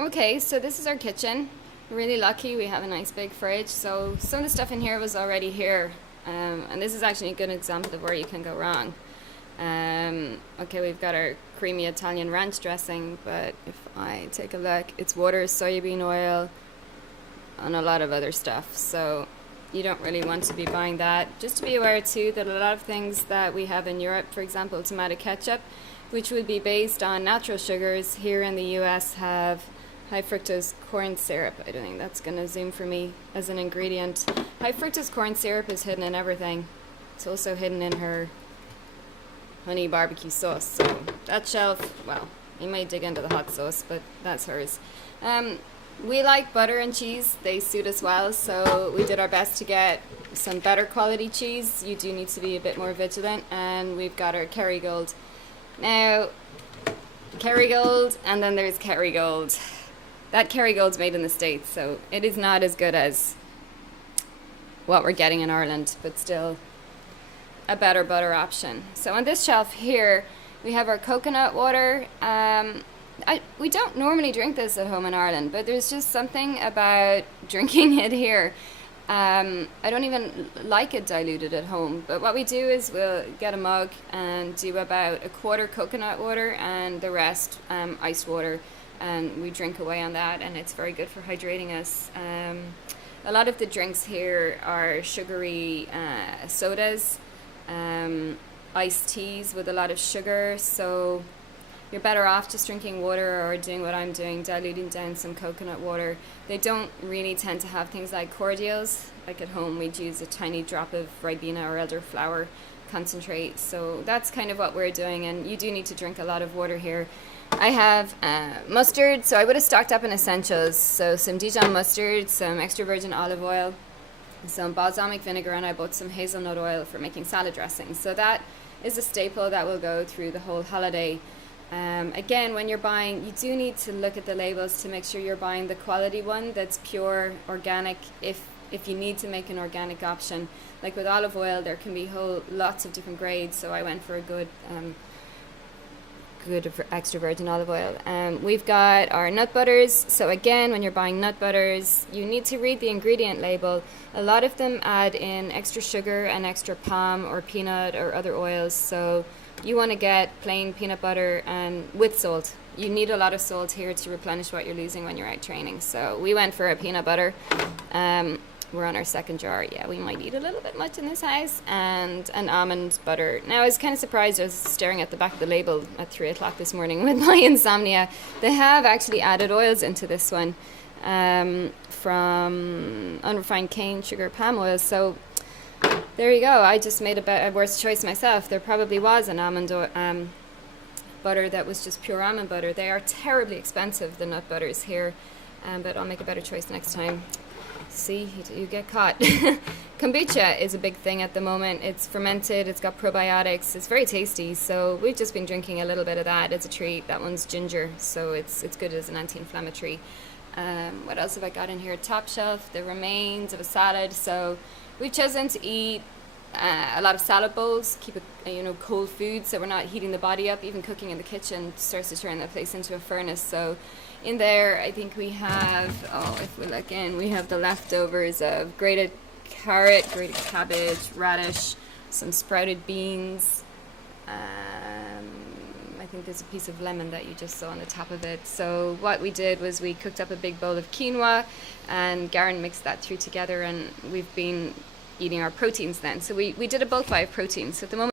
Okay, so this is our kitchen. We're really lucky we have a nice big fridge. So some of the stuff in here was already here. And this is actually a good example of where you can go wrong. Okay, we've got our creamy Italian ranch dressing, but if I take a look, it's water, soybean oil, and a lot of other stuff. So you don't really want to be buying that. Just to be aware too that a lot of things that we have in Europe, for example, tomato ketchup, which would be based on natural sugars, here in the US have high fructose corn syrup. I don't think that's going to zoom for me as an ingredient. High fructose corn syrup is hidden in everything. It's also hidden in her honey barbecue sauce. So that shelf, well, you might dig into the hot sauce, but that's hers. We like butter and cheese. They suit us well, so we did our best to get some better quality cheese. You do need to be a bit more vigilant, and we've got our Kerrygold. Now, Kerrygold, and then there's Kerrygold. That Kerrygold's made in the States, so it is not as good as what we're getting in Ireland, but still a better butter option. So on this shelf here, we have our coconut water. We don't normally drink this at home in Ireland, but there's just something about drinking it here. I don't even like it diluted at home, but what we do is we'll get a mug and do about a quarter coconut water and the rest iced water, and we drink away on that, and it's very good for hydrating us. A lot of the drinks here are sugary sodas, iced teas with a lot of sugar, so you're better off just drinking water or doing what I'm doing, diluting down some coconut water. They don't really tend to have things like cordials. Like at home, we'd use a tiny drop of Ribena or elderflower concentrate. So that's kind of what we're doing, and you do need to drink a lot of water here. I have mustard, so I would have stocked up in essentials. So some Dijon mustard, some extra virgin olive oil, some balsamic vinegar, and I bought some hazelnut oil for making salad dressing. So that is a staple that will go through the whole holiday. Again, when you're buying, you do need to look at the labels to make sure you're buying the quality one that's pure organic. If you need to make an organic option, like with olive oil, there can be lots of different grades. So I went for a good extra virgin olive oil. We've got our nut butters. So again, when you're buying nut butters, you need to read the ingredient label. A lot of them add in extra sugar and extra palm or peanut or other oils. So you want to get plain peanut butter and with salt. You need a lot of salt here to replenish what you're losing when you're out training. So we went for a peanut butter. We're on our second jar. Yeah, we might eat a little bit much in this house. And an almond butter. Now, I was kind of surprised. I was staring at the back of the label at 3 o'clock this morning with my insomnia. They have actually added oils into this one from unrefined cane sugar palm oil. So there you go. I just made a worse choice myself. There probably was an almond butter that was just pure almond butter. They are terribly expensive, the nut butters here, but I'll make a better choice next time. See, you get caught. Kombucha is a big thing at the moment. It's fermented, it's got probiotics, it's very tasty, so we've just been drinking a little bit of that as a treat. That one's ginger, so it's good as an anti-inflammatory. What else have I got in here? Top shelf, the remains of a salad. So we've chosen to eat a lot of salad bowls, keep it cold food, so we're not heating the body up. Even cooking in the kitchen starts to turn the place into a furnace. So in there, I think we have, if we look in, we have the leftovers of grated carrot, grated cabbage, radish, some sprouted beans. I think there's a piece of lemon that you just saw on the top of it. So what we did was we cooked up a big bowl of quinoa, and Garen mixed that through together, and we've been eating our proteins then. So we did a bulk buy of protein. So at the moment,